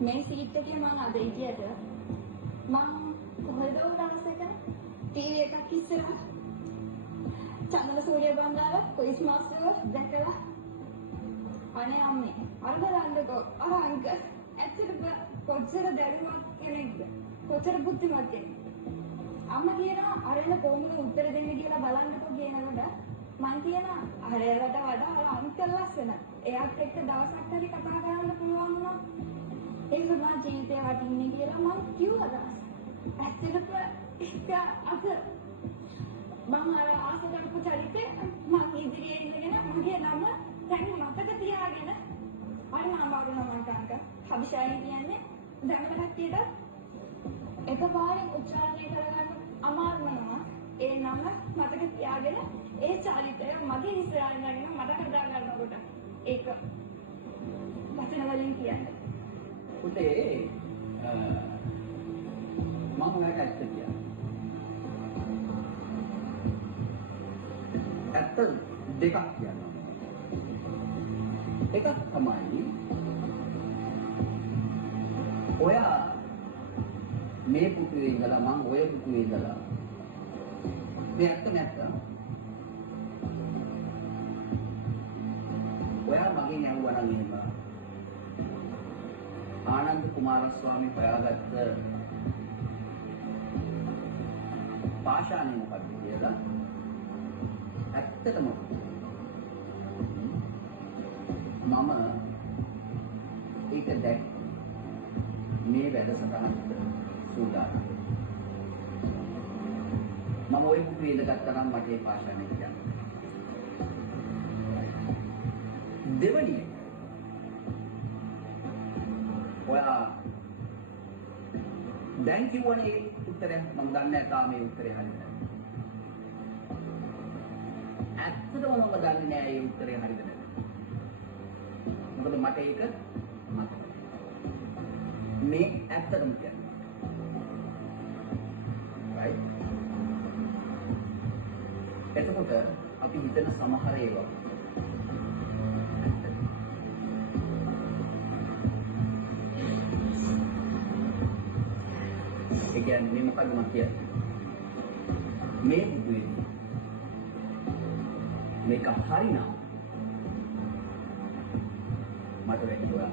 මේ සීට් එකේ මම අද ඉතියට මම කොහෙද උන්වහන්සේට ටීවී එකක් ඉස්සරහ චන්දන සූර්ය බණ්ඩාර කොයිස් මාස්ටර්ව දැකලා අනේ අම්මේ අර බලන්නකෝ අර අංකල් ඇත්තටම කොච්චර දැනුමක් කෙනෙක්ද කොච්චර බුද්ධිමත් කෙනෙක්ද අම්මා කියනවා අරෙන්න කොහොමද උත්තර දෙන්නේ කියලා බලන්නකෝ කියනකොට මං කියනවා අරයට වඩා අර අංකල් ලස්සන එයාත් එක්ක දවසක් හරි කතා කරන්න පුළුවන් වුණා ඒක මා ජීවිතේ වටින්නේ කියලා මං කිව්වා ඇත්තටම ඒක අද මම අර ආස කරපු චරිතේ මම ඉදිරියේ ඉඳගෙන මගේ නම දැන් මතක තියාගෙන අර මාමාගේ නම කාක අභිෂායි කියන්නේ දැනගලක් කියලා එකපාරෙන් උච්චාරණය කරගන්න අමාරු වෙනවා ඒ නම මතක තියාගෙන ඒ චරිතය මගේ ඉස්සරහින් ඉඳගෙන මට හදා ගන්නකොට ඒක වචන වලින් කියන්නේ පුතේ මම ඔයාලට ඇත්ත කියනවා. ඇත්ත දෙකක් කියනවා. එකක් තමයි ඔයා මේ පුතුවේ ඉඳලා මම ඔය පුතුවේ ඉඳලා මේ ඇත්ත නැත්ත. ඔයා මගෙන් ඇහුවා නම් එහෙම ආනන්ද කුමාරස්වාමී හොයාගත්ත පාෂාණය මොකක්ද කියලා ඇත්තටම මම ඒක දැක් මේ වැඩසටහනට සූදානම්. මම ওই පුතේ ඉඳගත්තා නම් මට ඒ පාෂාණය කියන්න. දෙවනිය ඔයා දැන් කිව්වනේ උත්තරය මම දන්නේ නැහැ තාම මේ උත්තරේ හරියද නැහැ. ඇත්තටම මම දන්නේ නැහැ මේ උත්තරේ හරියද නැහැ. මොකද මට ඒක මතකයි. මේ ඇත්තටම කියන්නේ. right? එතකොට අපි හිතන සමහර ඒවා ඒ කියන්නේ මේ මොකක්ද මම කියන්නේ මේ බුදුවේ මේක හරිනම් මට වෙන්න පුළුවන්